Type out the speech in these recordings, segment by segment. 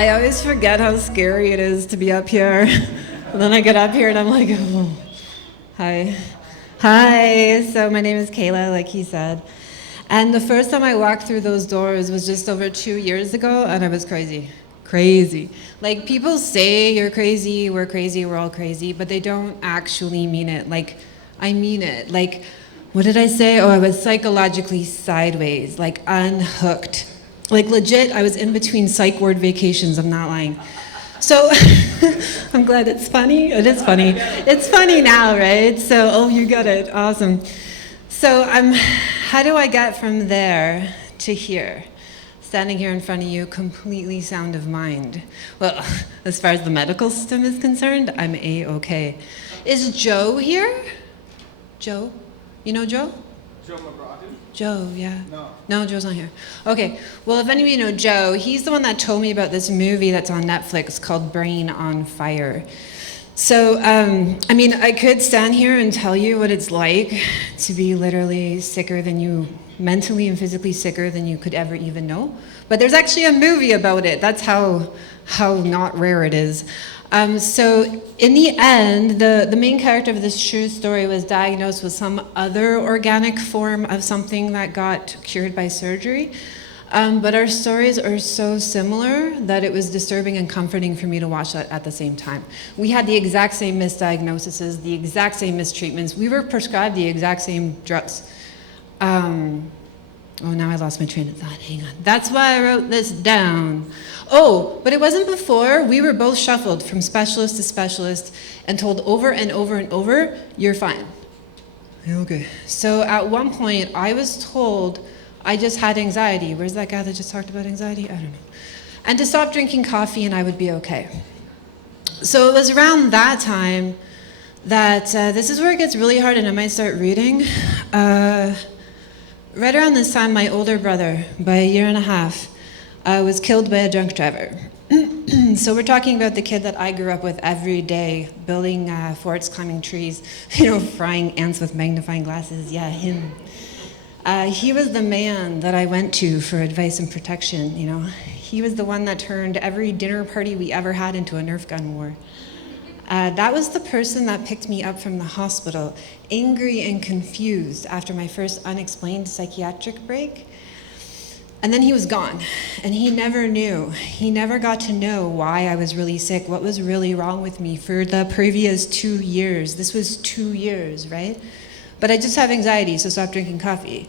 I always forget how scary it is to be up here. And then I get up here and I'm like, oh, hi. Hi, so my name is Calah, like he said. And the first time I walked through those doors was just over 2 years ago, and I was crazy. Crazy. Like, people say you're crazy, we're all crazy, but they don't actually mean it. Like, I mean it. Like, what did I say? Oh, I was psychologically sideways, like unhooked. Like, legit, I was in between psych ward vacations, I'm not lying. So, I'm glad it's funny. It is funny. It's funny now, right? So, oh, you got it. Awesome. So, how do I get from there to here? Standing here in front of you, completely sound of mind. Well, as far as the medical system is concerned, I'm A-okay. Is Joe here? Joe? You know Joe? Joe McGraw? Joe, yeah. No. No, Joe's not here. Okay, well, if any of you know Joe, he's the one that told me about this movie that's on Netflix called Brain on Fire. So, I mean, I could stand here and tell you what it's like to be literally sicker than you, mentally and physically sicker than you could ever even know. But there's actually a movie about it. That's how not rare it is. So in the end, the main character of this true story was diagnosed with some other organic form of something that got cured by surgery. But our stories are so similar that it was disturbing and comforting for me to watch that at the same time. We had the exact same misdiagnoses, the exact same mistreatments. We were prescribed the exact same drugs. Oh, now I lost my train of thought. Hang on. That's why I wrote this down. Oh, but it wasn't before. We were both shuffled from specialist to specialist and told over and over and over, you're fine. Okay. So at one point, I was told I just had anxiety. Where's that guy that just talked about anxiety? I don't know. And to stop drinking coffee and I would be okay. So it was around that time that this is where it gets really hard and I might start reading. Right around this time, my older brother, by a year and a half, was killed by a drunk driver. So we're talking about the kid that I grew up with every day, building forts, climbing trees, frying ants with magnifying glasses. Yeah, him. He was the man that I went to for advice and protection, He was the one that turned every dinner party we ever had into a Nerf gun war. That was the person that picked me up from the hospital, angry and confused after my first unexplained psychiatric break. And then he was gone, and he never knew. He never got to know why I was really sick, what was really wrong with me for the previous 2 years. This was 2 years, right? But I just have anxiety, so stop drinking coffee.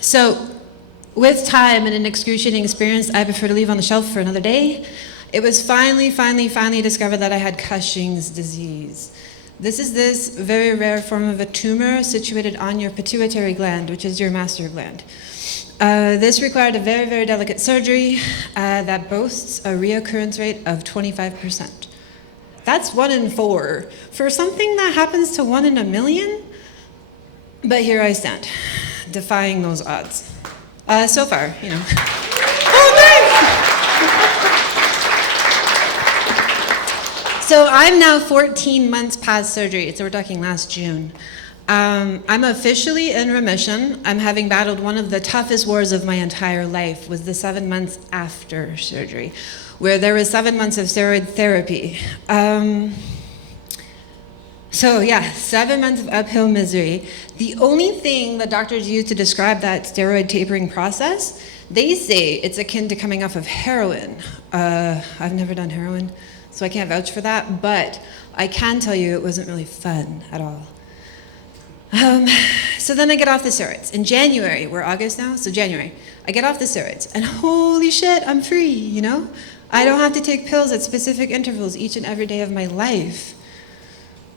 So with time and an excruciating experience, I prefer to leave on the shelf for another day. It was finally discovered that I had Cushing's disease. This is this very rare form of a tumor situated on your pituitary gland, which is your master gland. This required a very, very delicate surgery that boasts a reoccurrence rate of 25%. That's 1 in 4. For something that happens to 1 in a million? But here I stand, defying those odds. So far, Oh, thanks! So I'm now 14 months past surgery, so we're talking last June. I'm officially in remission. I'm having battled one of the toughest wars of my entire life, was the 7 months after surgery, where there was 7 months of steroid therapy. 7 months of uphill misery. The only thing that doctors use to describe that steroid tapering process, they say it's akin to coming off of heroin. I've never done heroin, so I can't vouch for that, but I can tell you it wasn't really fun at all. So then I get off the steroids. In January, we're August now, so January, I get off the steroids, and holy shit, I'm free, I don't have to take pills at specific intervals each and every day of my life.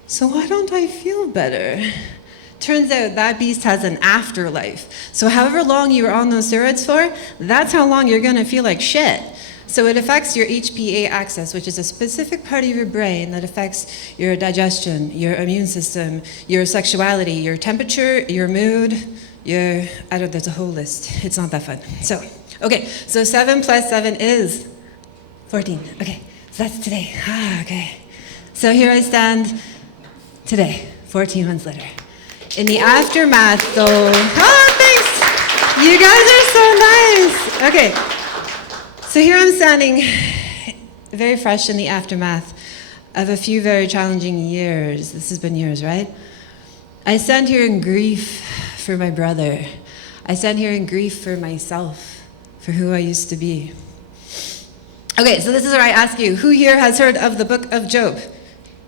So why don't I feel better? Turns out that beast has an afterlife. So however long you were on those steroids for, that's how long you're gonna feel like shit. So it affects your HPA axis, which is a specific part of your brain that affects your digestion, your immune system, your sexuality, your temperature, your mood, there's a whole list. It's not that fun. So 7 plus 7 is 14. Okay, so that's today. Okay. So here I stand today, 14 months later. In the aftermath, though, thanks! You guys are so nice! Okay, So here I'm standing, very fresh in the aftermath of a few very challenging years. This has been years, right? I stand here in grief for my brother. I stand here in grief for myself, for who I used to be. Okay, so this is where I ask you, who here has heard of the book of Job?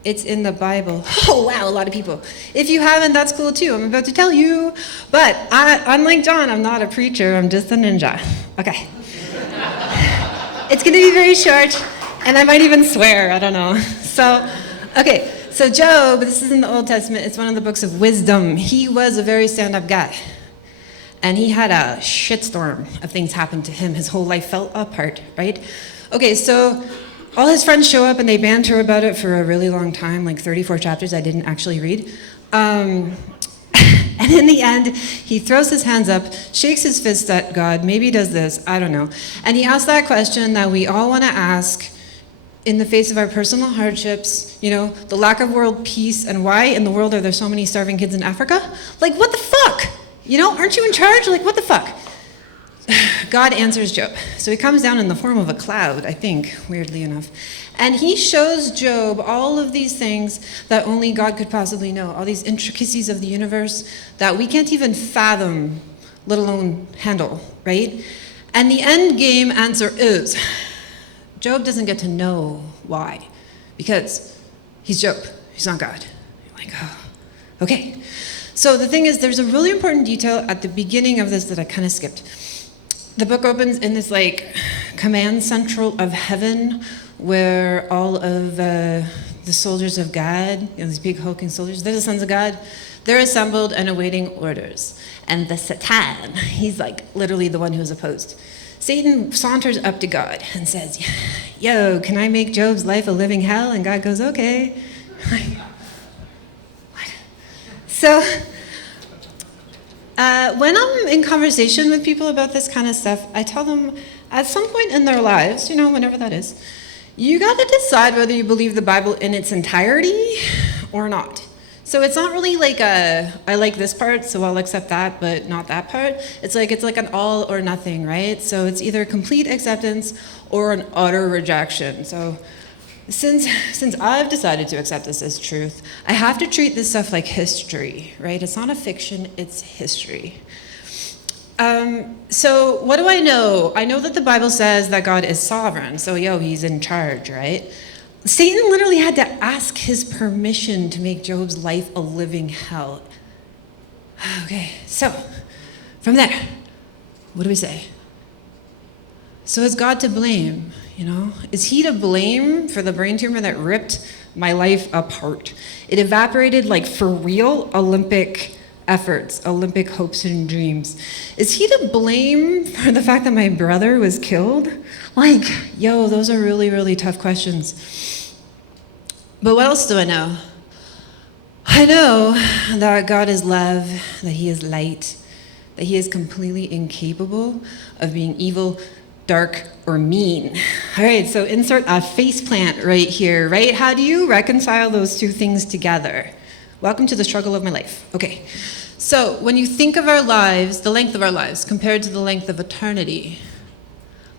It's in the Bible. Oh, wow, a lot of people. If you haven't, that's cool too. I'm about to tell you. But unlike John, I'm not a preacher. I'm just a ninja. Okay. It's going to be very short, and I might even swear. I don't know. So Job, this is in the Old Testament. It's one of the books of wisdom. He was a very stand-up guy. And he had a shitstorm of things happen to him. His whole life fell apart, right? Okay, so all his friends show up and they banter about it for a really long time, like 34 chapters I didn't actually read. And in the end, he throws his hands up, shakes his fist at God, maybe does this, I don't know. And he asks that question that we all want to ask in the face of our personal hardships, the lack of world peace, and why in the world are there so many starving kids in Africa? Like, what the fuck? Aren't you in charge? Like, what the fuck? God answers Job. So he comes down in the form of a cloud, I think, weirdly enough. And he shows Job all of these things that only God could possibly know, all these intricacies of the universe that we can't even fathom, let alone handle, right? And the end game answer is, Job doesn't get to know why. Because he's Job, he's not God. You're like, oh, okay. So the thing is, there's a really important detail at the beginning of this that I kind of skipped. The book opens in this command central of heaven where all of the soldiers of God, these big hulking soldiers, they're the sons of God, they're assembled and awaiting orders. And the Satan, he's literally the one who is opposed. Satan saunters up to God and says, yo, can I make Job's life a living hell? And God goes, okay. What? So when I'm in conversation with people about this kind of stuff, I tell them at some point in their lives, whenever that is, you got to decide whether you believe the Bible in its entirety or not. So it's not really I like this part, so I'll accept that, but not that part. It's like an all or nothing, right? So it's either complete acceptance or an utter rejection. So since I've decided to accept this as truth, I have to treat this stuff like history, right? It's not a fiction, it's history. So what do I know? I know that the Bible says that God is sovereign, so he's in charge, right? Satan literally had to ask his permission to make Job's life a living hell. Okay, so from there, what do we say? So is God to blame? Is he to blame for the brain tumor that ripped my life apart? It evaporated for real Olympic efforts, Olympic hopes and dreams. Is he to blame for the fact that my brother was killed? Those are really, really tough questions. But what else do I know? I know that God is love, that he is light, that he is completely incapable of being evil, dark, or mean. All right, so insert a faceplant right here, right? How do you reconcile those two things together? Welcome to the struggle of my life. Okay, so when you think of our lives, the length of our lives compared to the length of eternity,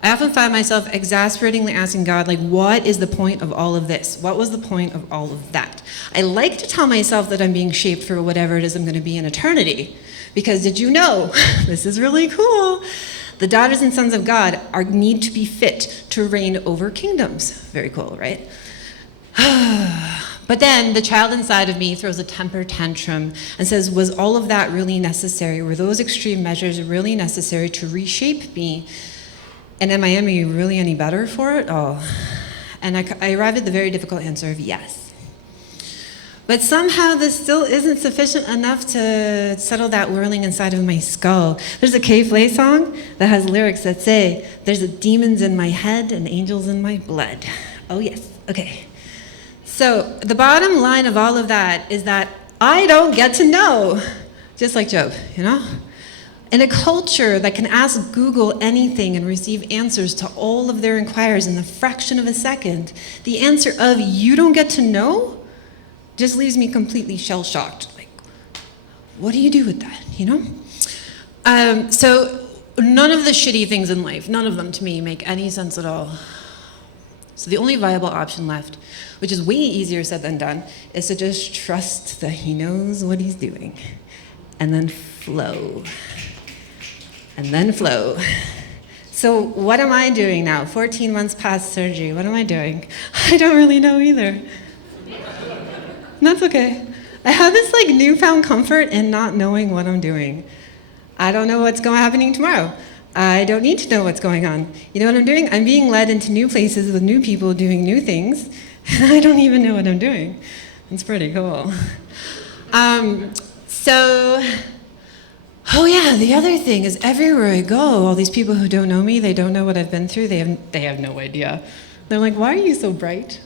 I often find myself exasperatingly asking God, what is the point of all of this? What was the point of all of that? I like to tell myself that I'm being shaped for whatever it is I'm going to be in eternity. Because did you know, this is really cool, the daughters and sons of God need to be fit to reign over kingdoms. Very cool, right? But then the child inside of me throws a temper tantrum and says, was all of that really necessary? Were those extreme measures really necessary to reshape me? And am I really any better for it? Oh. And I arrive at the very difficult answer of yes. But somehow this still isn't sufficient enough to settle that whirling inside of my skull. There's a K-Flay song that has lyrics that say, there's demons in my head and angels in my blood. Oh yes, okay. So the bottom line of all of that is that I don't get to know, just like Job, In a culture that can ask Google anything and receive answers to all of their inquiries in the fraction of a second, the answer of you don't get to know just leaves me completely shell-shocked. What do you do with that, So None of the shitty things in life, none of them to me make any sense at all. So the only viable option left, which is way easier said than done, is to just trust that he knows what he's doing. And then flow. And then flow. So what am I doing now? 14 months past surgery, what am I doing? I don't really know either. And that's okay. I have this like newfound comfort in not knowing what I'm doing. I don't know what's happening tomorrow. I don't need to know what's going on. You know what I'm doing? I'm being led into new places with new people doing new things, and I don't even know what I'm doing. It's pretty cool. Oh yeah, the other thing is everywhere I go, all these people who don't know me, they don't know what I've been through, they have no idea. They're like, why are you so bright?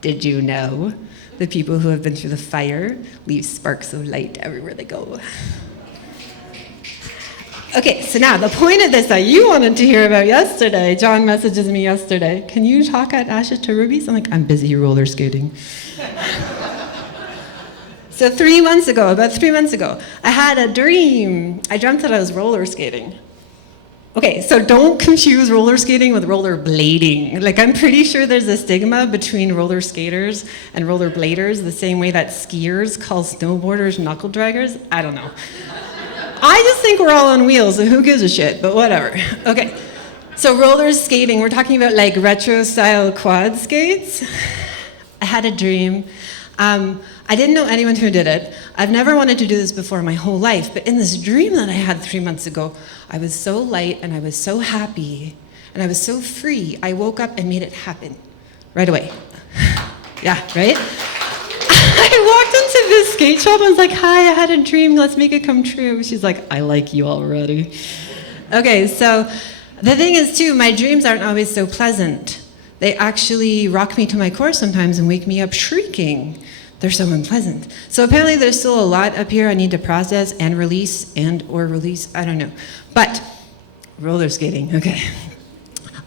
Did you know the people who have been through the fire leave sparks of light everywhere they go? Okay, so now the point of this that you wanted to hear about yesterday, John messages me yesterday, can you talk at Ashes to Rubies? I'm like, I'm busy roller skating. So about 3 months ago, I had a dream. I dreamt that I was roller skating. Okay, so don't confuse roller skating with roller blading. Like, I'm pretty sure there's a stigma between roller skaters and roller bladers, the same way that skiers call snowboarders knuckle draggers. I don't know. I just think we're all on wheels, so who gives a shit, but whatever. Okay, so roller skating, we're talking about like retro-style quad skates. I had a dream. I didn't know anyone who did it. I've never wanted to do this before my whole life, but in this dream that I had 3 months ago, I was so light and I was so happy and I was so free. I woke up and made it happen right away. Yeah, right? I walked into this skate shop and was like, hi, I had a dream, let's make it come true. She's like, I like you already. Okay, so the thing is too, my dreams aren't always so pleasant. They actually rock me to my core sometimes and wake me up shrieking. They're so unpleasant. So apparently there's still a lot up here I need to process and release, I don't know. But roller skating, okay.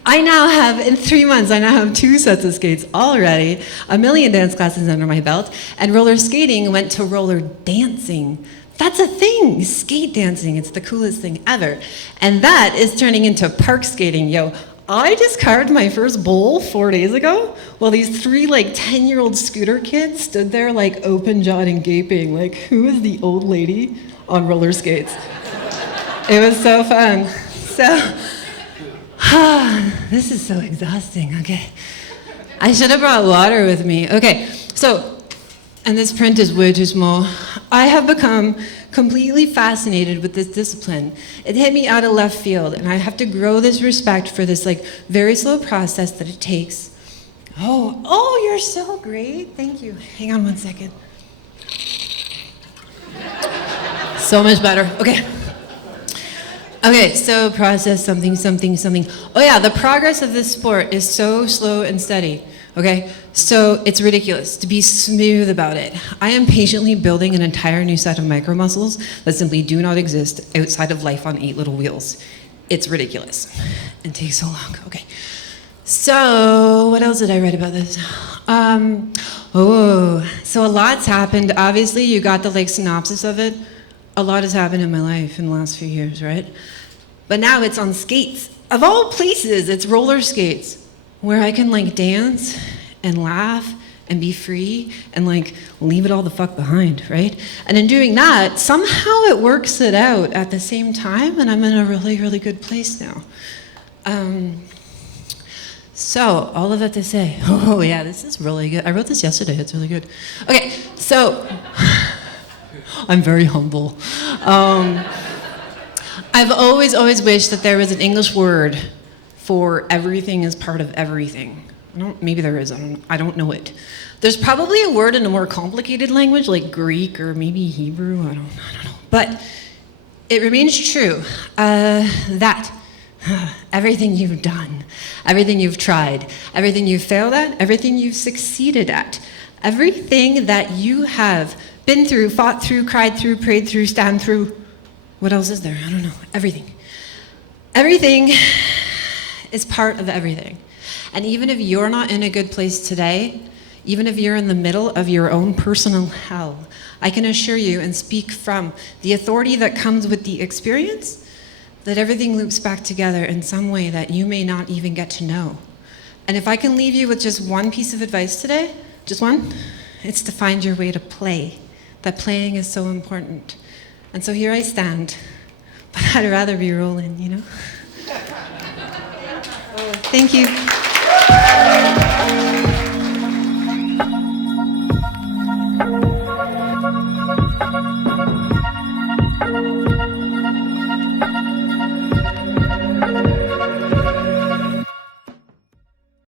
I now have, in 3 months, I now have 2 sets of skates already, 1 million dance classes under my belt, and roller skating went to roller dancing. That's a thing, skate dancing. It's the coolest thing ever. And that is turning into park skating, yo. I just carved my first bowl 4 days ago while these 3 like 10-year-old scooter kids stood there like open-jawed and gaping, like, who is the old lady on roller skates? It was so fun. So, this is so exhausting, okay. I should have brought water with me. Okay, so, and this print is way too small. I have become completely fascinated with this discipline. It hit me out of left field, and I have to grow this respect for this like very slow process that it takes. Oh, you're so great. Thank you. Hang on 1 second. So much better. Okay. Okay, so process something. Oh yeah, the progress of this sport is so slow and steady, okay? So it's ridiculous to be smooth about it. I am patiently building an entire new set of micro muscles that simply do not exist outside of life on 8 little wheels. It's ridiculous. It takes so long, okay. So what else did I write about this? So a lot's happened. Obviously, you got the like synopsis of it. A lot has happened in my life in the last few years, right? But now it's on skates. Of all places, it's roller skates, where I can like dance and laugh and be free and like leave it all the fuck behind, right? And in doing that, somehow it works it out at the same time, and I'm in a really, really good place now. So, all of that to say, oh yeah, this is really good. I wrote this yesterday, it's really good. Okay, so, I'm very humble. I've always wished that there was an English word for everything is part of everything. Maybe there is, I don't know it. There's probably a word in a more complicated language like Greek or maybe Hebrew, I don't know. But it remains true that everything you've done, everything you've tried, everything you've failed at, everything you've succeeded at, everything that you have been through, fought through, cried through, prayed through, stand through, what else is there? I don't know, everything. Everything is part of everything. And even if you're not in a good place today, even if you're in the middle of your own personal hell, I can assure you and speak from the authority that comes with the experience that everything loops back together in some way that you may not even get to know. And if I can leave you with just one piece of advice today, just one, it's to find your way to play. That playing is so important. And so here I stand, but I'd rather be rolling, you know? Thank you.